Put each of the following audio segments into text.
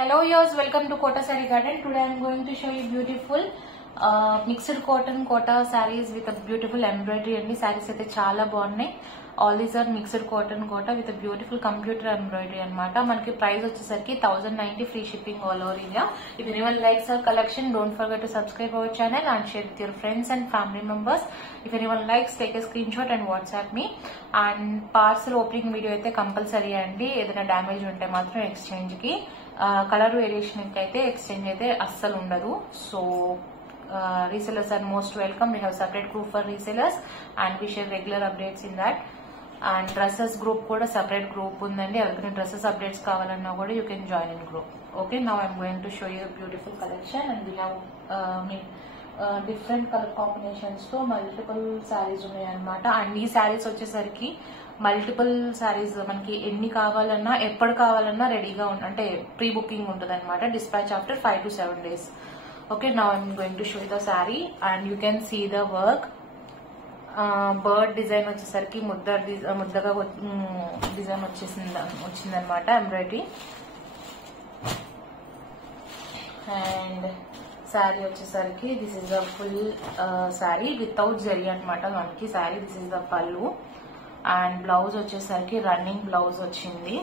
Hello viewers, welcome to Kota Saree Garden. Today I am going to show you beautiful mixed cotton kota sarees with a beautiful embroidery and sarees aithe chaala baagunnai. All these are mixed cotton kota with a beautiful computer embroidery anamata. Manaki price vachesariki 1090 free shipping all over India. If anyone likes our collection, don't forget to subscribe our channel and share with your friends and family members. If anyone likes, take a screenshot and WhatsApp me. And parcel opening video aithe compulsory andi. Edaina damage unte matram exchange ki colour variation అయితే exchange అయితే అస్సలు ఉండదు. So resellers are most welcome. We have separate group for resellers and we share regular updates in that. And dresses group కూడా separate group ఉందండి. ఎవరికైనా dresses updates కావాలన్నా కూడా you can join in group. Okay, now I'm going to show you a beautiful collection and we have different color combinations తో multiple sarees ఉన్నాయి అన్నమాట. And ఈ sarees వచ్చేసరికి మల్టిపుల్ సారీస్ మనకి ఎన్ని కావాలన్నా ఎప్పుడు కావాలన్నా రెడీగా అంటే ప్రీ బుకింగ్ ఉంటుంది అనమాట. Dispatch after 5 to 7 days. Okay, now I'm going to show the sari and you can see the work. Bird design వచ్చేసరికి ముద్దగా డిజైన్ వచ్చిందనమాట ఎంబ్రాయిడరీ. అండ్ శారీ వచ్చేసరికి this is the full sari without zari అనమాట మనకి sari. This is the pallu and blouse వచ్చేసరికి running blouse వచ్చింది.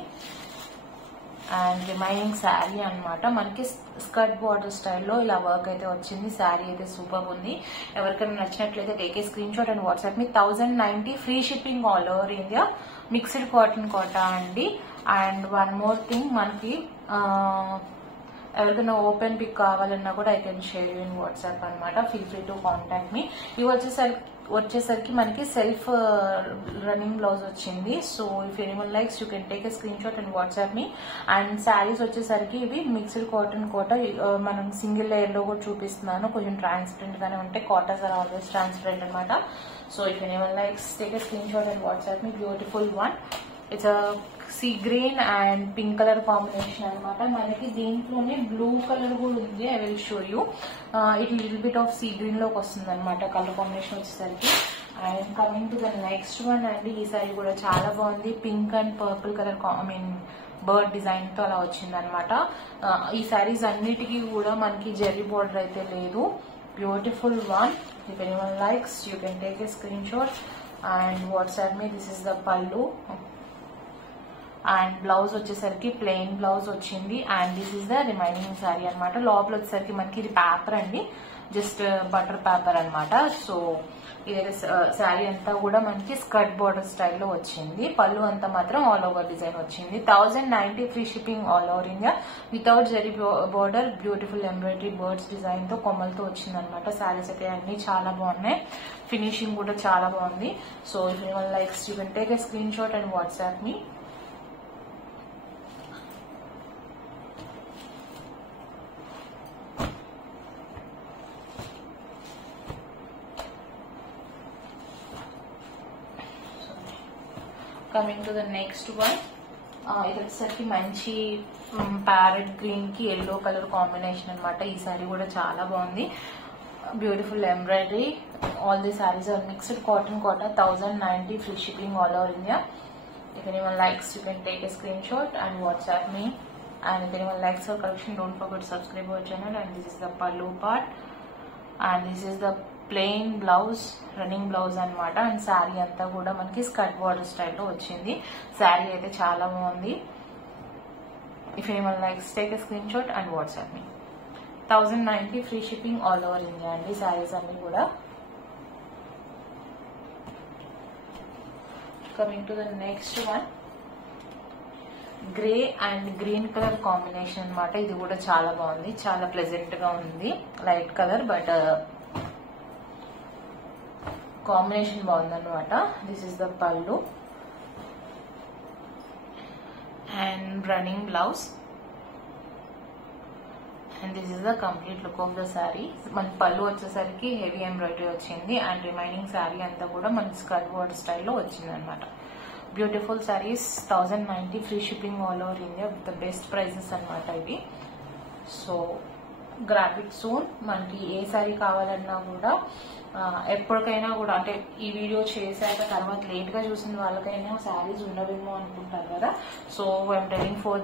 And remaining sari అనమాట మనకి స్కర్ట్ బార్డర్ స్టైల్లో ఇలా వర్క్ అయితే వచ్చింది. శారీ అయితే సూపర్ ఉంది. ఎవరికైనా నచ్చినట్లయితే take a screen shot and WhatsApp me. 1090 free shipping all over India. Mixed cotton Kota అండి. అండ్ వన్ మోర్ థింగ్, మనకి ఎవరికైనా ఓపెన్ పిక్ కావాలన్నా కూడా I can share you in WhatsApp అనమాట. Feel free to contact me. ఇవి వచ్చేసరికి మనకి self running blouse వచ్చింది. So if anyone likes you can take a screen shot and WhatsApp me. And saris వచ్చేసరికి ఇవి మిక్స్డ్ కాటన్ కోట. మనం సింగిల్ లేయర్ లో కూడా చూపిస్తున్నాను. కొంచెం ట్రాన్స్పరెంట్ గానే ఉంటాయి. కాటన్స్ ఆర్ ఆల్వేస్ ట్రాన్స్పరెంట్ అనమాట. So if anyone likes take a screen shot and WhatsApp me. Beautiful one. It's see green and pink colour combination అనమాట. మనకి దీంట్లోనే బ్లూ కలర్ కూడా ఉంది. I will show you. It little bit of sea green లోకి వస్తుంది అనమాట colour combination వచ్చేసరికి. And coming to the next one అండి. ఈ సారీ కూడా చాలా బాగుంది. Pink and purple colour bird design తో అలా వచ్చింది అనమాట. ఈ సారీస్ అన్నిటికీ కూడా మనకి జెర్రీ బోర్డర్ అయితే లేదు. Beautiful one. If anyone likes you can take a screen shot and WhatsApp me. This is the pallu and blouse వచ్చేసరికి ప్లెయిన్ బ్లౌజ్ వచ్చింది. And this is the remaining sari అనమాట. లోపల వచ్చేసరికి మనకి ఇది పేపర్ అండి, జస్ట్ బటర్ పేపర్ అనమాట. సో ఇది శారీ అంతా కూడా మనకి స్కర్ట్ బోర్డర్ స్టైల్లో వచ్చింది. పళ్ళు అంతా మాత్రం ఆల్ ఓవర్ డిజైన్ వచ్చింది. 1090 free shipping all over India without zari border. Beautiful embroidery birds design తో కొమ్మలతో వచ్చింది అనమాట. శారీస్ అయితే అన్ని చాలా బాగున్నాయి. ఫినిషింగ్ కూడా చాలా బాగుంది. So if anyone likes you can take a screen shot and WhatsApp me. Coming to the next one. ఇది వచ్చేసరికి మంచి ప్యారెట్ గ్రీన్ కి ఎల్లో కలర్ కాంబినేషన్ అనమాట. ఈ సారీ కూడా చాలా బాగుంది. Beautiful embroidery. All the saris are mixed cotton Kota. 1090 free shipping all over India. If anyone likes you can take a screen shot and WhatsApp me. And if anyone likes our collection, don't forget to subscribe our channel. And this is the pallu part and this is the plain blouse, running blouse అనమాట. And sari అంతా కూడా మనకి skirt border స్టైల్లో వచ్చింది. శారీ అయితే చాలా బాగుంది. If anyone likes take a screen shot and WhatsApp me. 1090 free shipping all over India అండి. శారీస్ అన్ని కూడా. Coming to the next one. Grey and green colour combination అనమాట. ఇది కూడా చాలా బాగుంది. చాలా ప్లెజెంట్ గా ఉంది. లైట్ కలర్ బట్ కాంబినేషన్ బాగుందన్నమాట. This is the pallu and running blouse and this is the complete look of the sari. మన పళ్ళు వచ్చేసరికి హెవీ ఎంబ్రాయిడరీ వచ్చింది. అండ్ రిమైనింగ్ శారీ అంతా కూడా మన స్కర్ట్ బోర్డర్ స్టైల్లో వచ్చింది అనమాట. Beautiful saris. 1090 free shipping all over India with the best prices అనమాట ఇవి. So grab it soon. మనకి ఏ సారీ కావాలన్నా కూడా ఎప్పటికైనా కూడా అంటే ఈ వీడియో చేశాక తర్వాత లేట్ గా చూసిన వాళ్ళకైనా శారీస్ ఉండవేమో అనుకుంటారు కదా. So I'm telling for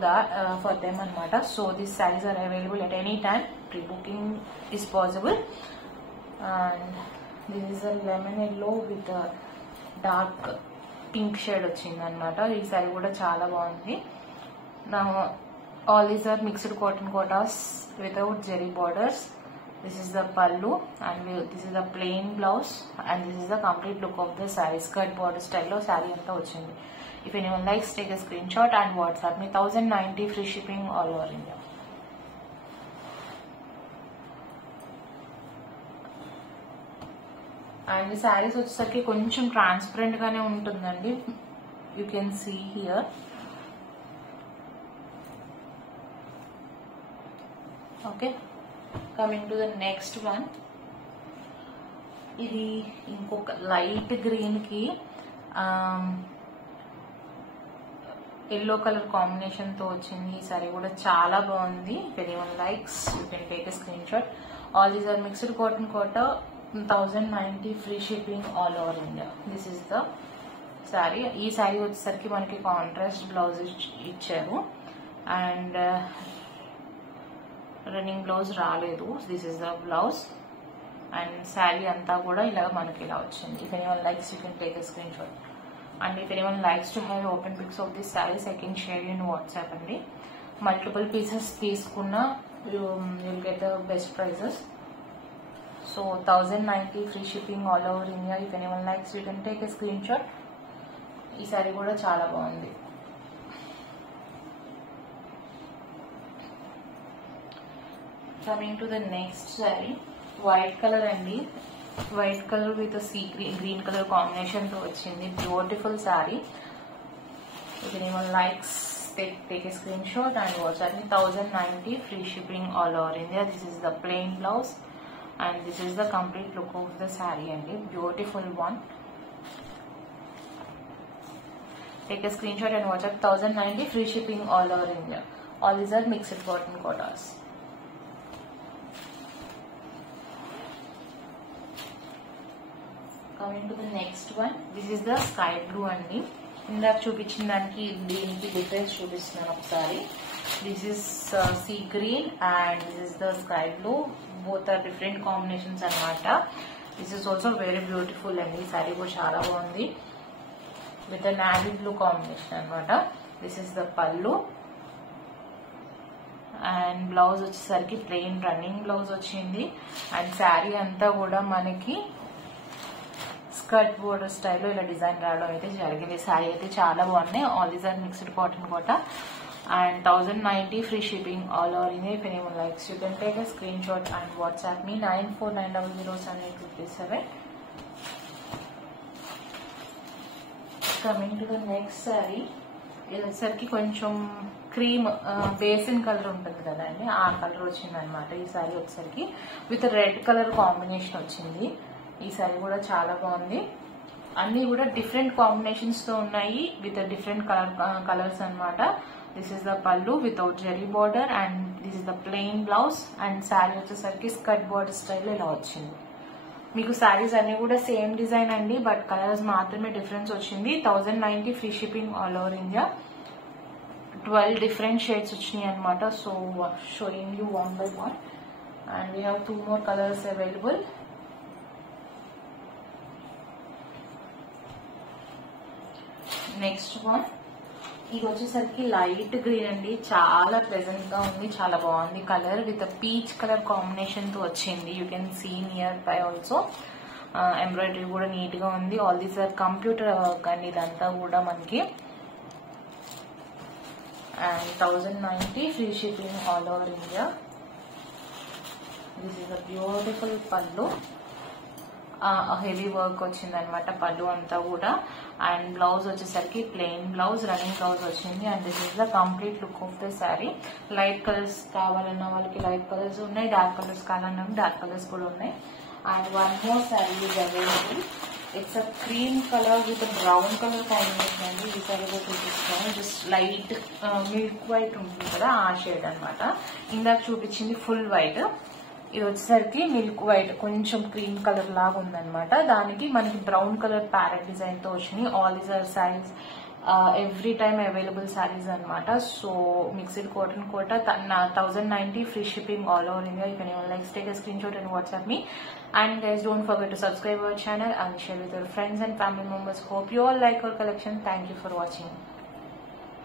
them అనమాట. So these saris are available at any time. Pre booking is possible. And this is a lemon yellow with dark pink shade వచ్చింది అనమాట. ఈ సారీ కూడా చాలా బాగుంది. నా all these are mixed cotton quotas without zari borders. This is the pallu and this is the plain blouse and this is the complete look of the saree. Skirt border style lo saree anta vachindi. If anyone likes, take a screenshot and WhatsApp me. 1090 free shipping all over India. And the sarees వచ్చేసరికి కొంచెం transparent గానే ఉంటుందండి. You can see here. Okay, coming to the next one. ఇది ఇంకొక light green కి yellow colour combination తో వచ్చింది. ఈ సారీ కూడా చాలా బాగుంది. Anyone likes, you can take a screen shot. All these are mixed cotton Kota. 1090 free shipping all over India. This is the sari. ఈ సారీ వచ్చేసరికి మనకి కాంట్రాస్ట్ బ్లౌజ్ ఇచ్చారు అండ్ రన్నింగ్ బ్లౌజ్ రాలేదు. This is the blouse and sari అంతా కూడా ఇలా మనకి ఇలా వచ్చింది. If anyone likes, you can take a screen shot. And if anyone likes to have open pics of this saris, I can share in WhatsApp అండి. Multiple pieces తీసుకున్న you'll get the best prices. So 1090 free shipping all over India. If anyone likes, you can take a screenshot. ఈ శారీ కూడా చాలా బాగుంది. Coming to the next saree, white color అండి. White colour with sea green colour combination తో వచ్చింది. Beautiful saree. If anyone likes, take a screenshot and WhatsApp me. 1090 free shipping all over India. This is the plain blouse and this is the complete look of the saree అండి. Beautiful one. Take a screenshot and WhatsApp. 1090 free shipping all over India. All these are mixed cotton quotas. Coming to the next one, this is the sky blue అండి. ఇందాక చూపించిన దానికి దీనికి difference చూపిస్తున్నాను ఒకసారి. This is sea green and this is the sky blue. Both are different combinations అనమాట. This is also very beautiful అండి. ఈ సారీ కూడా చాలా బాగుంది విత్ నావీ బ్లూ కాంబినేషన్ అనమాట. This is the pallu and blouse వచ్చేసరికి ప్లెయిన్ రన్నింగ్ బ్లౌజ్ వచ్చింది and sari అంతా కూడా మనకి స్కర్ట్ బోర్డర్ స్టైల్లో ఇలా డిజైన్ రావడం అయితే జరిగింది. శారీ అయితే చాలా బాగున్నాయి. All these are mixed cotton Kota and 1090 free shipping all over India. If anyone likes, you can take a screenshot and WhatsApp me. 9490078237. Coming to the next saree, ఇది వచ్చేసరికి కొంచెం క్రీమ్ బేసిన్ కలర్ ఉంటుంది కదండి, ఆ కలర్ వచ్చింది అనమాట. ఈ సారీ వచ్చేసరికి విత్ రెడ్ కలర్ కాంబినేషన్ వచ్చింది. ఈ సారీ కూడా చాలా బాగుంది. అన్ని కూడా డిఫరెంట్ కాంబినేషన్స్ తో ఉన్నాయి విత్ డిఫరెంట్ కలర్స్ అనమాట. దిస్ ఇస్ ద పల్లు without zari border and this is the plain blouse and sari వచ్చేసరికి స్కర్ట్ బార్డర్ స్టైల్లో ఇలా వచ్చింది. మీకు శారీస్ అన్ని కూడా సేమ్ డిజైన్ అండి, బట్ కలర్స్ మాత్రమే డిఫరెన్స్ వచ్చింది. 1090 free shipping all over India. 12 different shades వచ్చినాయి అనమాట. So showing you one by one and we have 2 more colours available. Next one, ఇది వచ్చేసరికి లైట్ గ్రీన్ అండి. చాలా ప్లెజెంట్ గా ఉంది, చాలా బాగుంది colour with peach colour combination తో వచ్చింది. You can see near by also. Embroidery కూడా నీట్ గా ఉంది. All these are computer work అండి ఇదంతా కూడా మనకి. And 1090 free shipping all over India. This is a beautiful pallu. Heavy work వచ్చింది అనమాట పళ్ళు అంతా కూడా. అండ్ బ్లౌజ్ వచ్చేసరికి ప్లెయిన్ బ్లౌజ్, రన్నింగ్ బ్లౌజ్ వచ్చింది. And this is the complete look of the sari. Light colours కావాలన్న వాళ్ళకి లైట్ కలర్స్ ఉన్నాయి, డార్క్ కలర్స్ కావాలన్నా డార్క్ కలర్స్ కూడా ఉన్నాయి. And one more sari is available. It's a cream colour with brown colour combination అండి. ఈ colour చూపిస్తాను. జస్ట్ లైట్ మిల్క్ వైట్ ఉంటుంది కదా, ఆ షేడ్ అనమాట. ఇందాక చూపించింది ఫుల్ వైట్, ఇది వచ్చేసరికి మిల్క్ వైట్ కొంచెం క్రీమ్ కలర్ లాగా ఉందన్నమాట. దానికి మనకి బ్రౌన్ కలర్ ప్యారెట్ డిజైన్ తో వచ్చినాయి. All these are saris every time available saris అనమాట. So mixed cotton Kota 1090 free shipping all over India. You can even like take a screenshot and WhatsApp me. And guys, don't forget to subscribe our channel and share with your friends and family members. Hope you all like our collection. Thank you for watching.